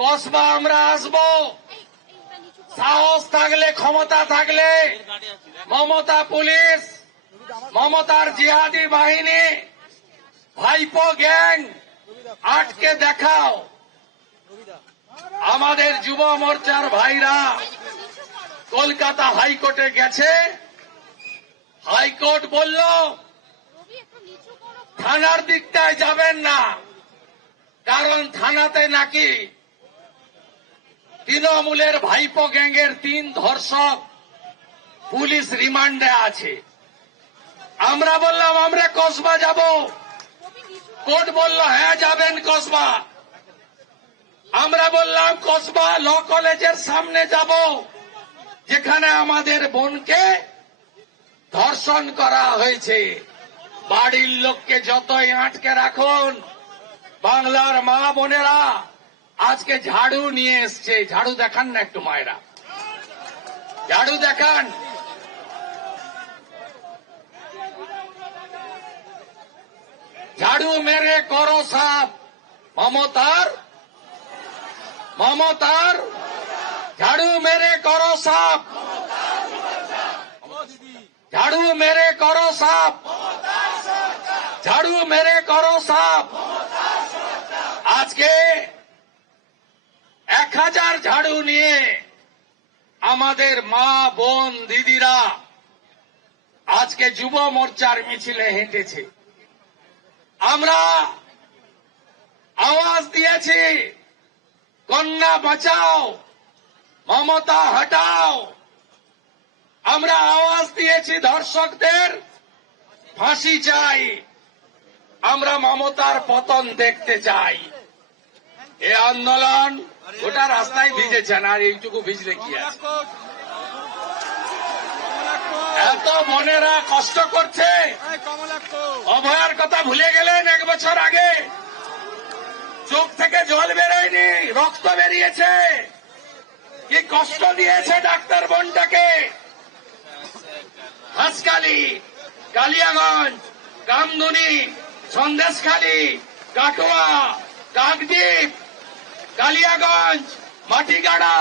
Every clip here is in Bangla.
কসবা আমরা আসব। সাহস থাকলে, ক্ষমতা থাকলে মমতা পুলিশ, মমতার জিহাদি বাহিনী, ভাইপো গ্যাং, আটকে দেখাও। আমাদের যুব মোর্চার ভাইরা কলকাতা হাইকোর্টে গেছে। হাইকোর্ট বলল, থানার দিকটায় যাবেন না, কারণ থানাতে নাকি তৃণমূলের ভাইপো গ্যাংয়ের তিন ধর্ষক পুলিশ রিমান্ডে আছে। আমরা বললাম, আমরা কসবা যাব। কোর্ট বলল হ্যাঁ যাবেন কসবা। আমরা বললাম, কসবা ল কলেজের সামনে যাব, যেখানে আমাদের বোনকে ধর্ষণ করা হয়েছে। বাড়ির লোককে যতই আটকে রাখুন, বাংলার মা বোনেরা আজকে ঝাড়ু নিয়ে এসছে। ঝাড়ু দেখান না একটু মায়েরা। ঝাড়ু দেখান। ঝাড়ু মেরে করো সাপ। মমতার? মমতার? ঝাড়ু মেরে করো সাপ। ঝাড়ু মেরে করো সাপ। ঝাড়ু মেরে করো সাপ আজকে এক হাজার ঝাড়ু নিয়ে আমাদের মা, বোন, দিদিরা আজকে যুব মোর্চার মিছিলে হেঁটেছে। আমরা আওয়াজ দিয়েছি, কন্যা বাঁচাও, মমতা হটাও। আমরা আওয়াজ দিয়েছি ধর্ষকদের ফাঁসি চাই, আমরা মমতার পতন দেখতে চাই। এ আন্দোলন গোটা রাস্তায় ভিজেছেন আর এইটুকু ভিজলে কি এত বোনেরা কষ্ট করছে। অভয়ার কথা ভুলে গেলেন এক বছর আগে। চোখ থেকে জল বেরোয়নি, রক্ত বেরিয়েছে। কি কষ্ট দিয়েছে ডাক্তার বোনটাকে। হাসকালি কালিয়াগঞ্জ কামদুনি সন্দেশখালী, কাটোয়া, কাকদ্বীপ কালিয়াগঞ্জ, মাটিগাড়া,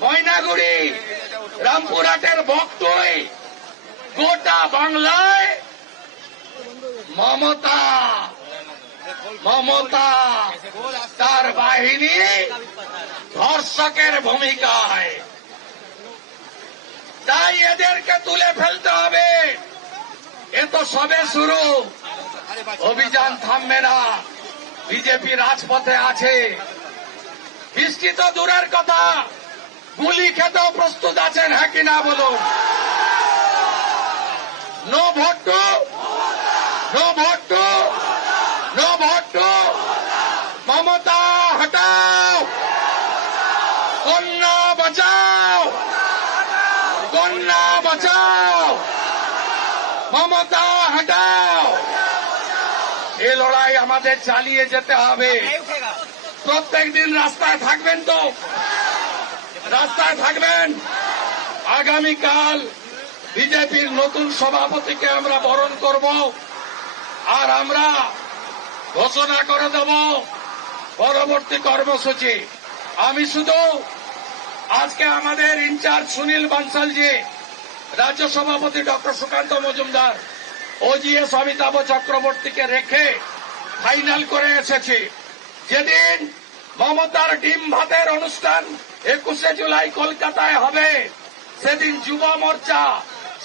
ময়নাগুড়ি, রামপুরহাটের বক্তই, গোটা বাংলায় মমতা মমতা, তার বাহিনী ধর্ষকের ভূমিকায়। তাই এদেরকে তুলে ফেলতে হবে। এ তো সবে শুরু। অভিযান থামবে না। বিজেপি রাজপথে আছে। বৃষ্টি তো দূরের কথা। গুলি খেতেও প্রস্তুত আছেন হ্যাঁ কিনা বলুন? No vote to no vote to no vote to Mamata, হটাও। কন্যা, বাঁচাও। কন্যা, বাঁচাও। মমতা, হটাও। এ লড়াই আমাদের চালিয়ে যেতে হবে। প্রত্যেক দিন রাস্তায় থাকবেন তো? রাস্তায় থাকবেন? আগামীকাল বিজেপির নতুন সভাপতিকে আমরা বরণ করব আর আমরা ঘোষণা করে দেব পরবর্তী কর্মসূচি। আমি শুধু আজকে আমাদের ইনচার্জ সুনীল বানসালজি, রাজ্য সভাপতি ডক্টর সুকান্ত মজুমদার ওজিএস অমিতাভ চক্রবর্তীকে রেখে ফাইনাল করে এসেছি। যেদিন মমতার ডিম ভাতের অনুষ্ঠান একুশে জুলাই কলকাতায় হবে, সেদিন যুব মোর্চা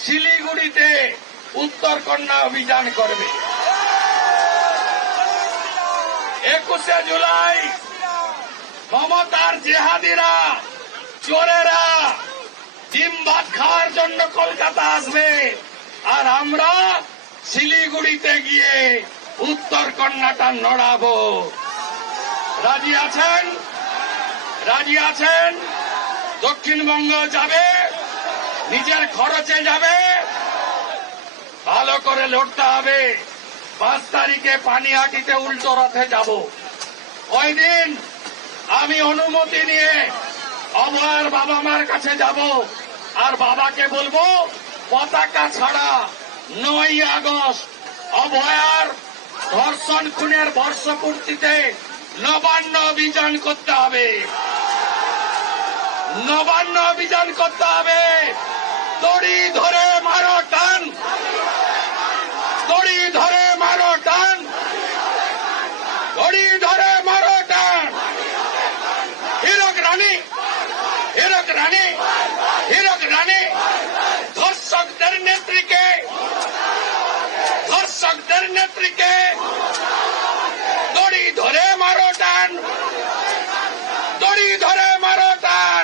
শিলিগুড়িতে উত্তর কন্যা অভিযান করবে। একুশে জুলাই মমতার জেহাদিরা, চোরেরা ডিম ভাত খাওয়ার জন্য কলকাতা আসবে আর আমরা শিলিগুড়িতে গিয়ে উত্তর কন্যাটা নড়াবো। রাজি আছেন? রাজি আছেন? দক্ষিণবঙ্গ যাবে, নিজের খরচে যাবে, ভালো করে লড়তে হবে। পাঁচ তারিখে পানিহাটিতে উল্টো রথে যাব। ওই দিন আমি অনুমতি নিয়ে অভয়ার বাবা মার কাছে যাব। আর বাবাকে বলব, পতাকা ছাড়া নয় আগস্ট অভয়ার ধর্ষণ খুনের বর্ষপূর্তিতে নবান্ন অভিযান করতে হবে। নবান্ন অভিযান করতে হবে। দড়ি ধরে মারো, টান। দড়ি ধরে মারো, টান। দড়ি ধরে মারো, টান। হীরক রানী হীরক রানী হীরক রানী। ধর্ষকদের নেত্রীকে ধর্ষকদের নেত্রীকে দড়ি ধরে মারো টান দড়ি ধরে মারো টান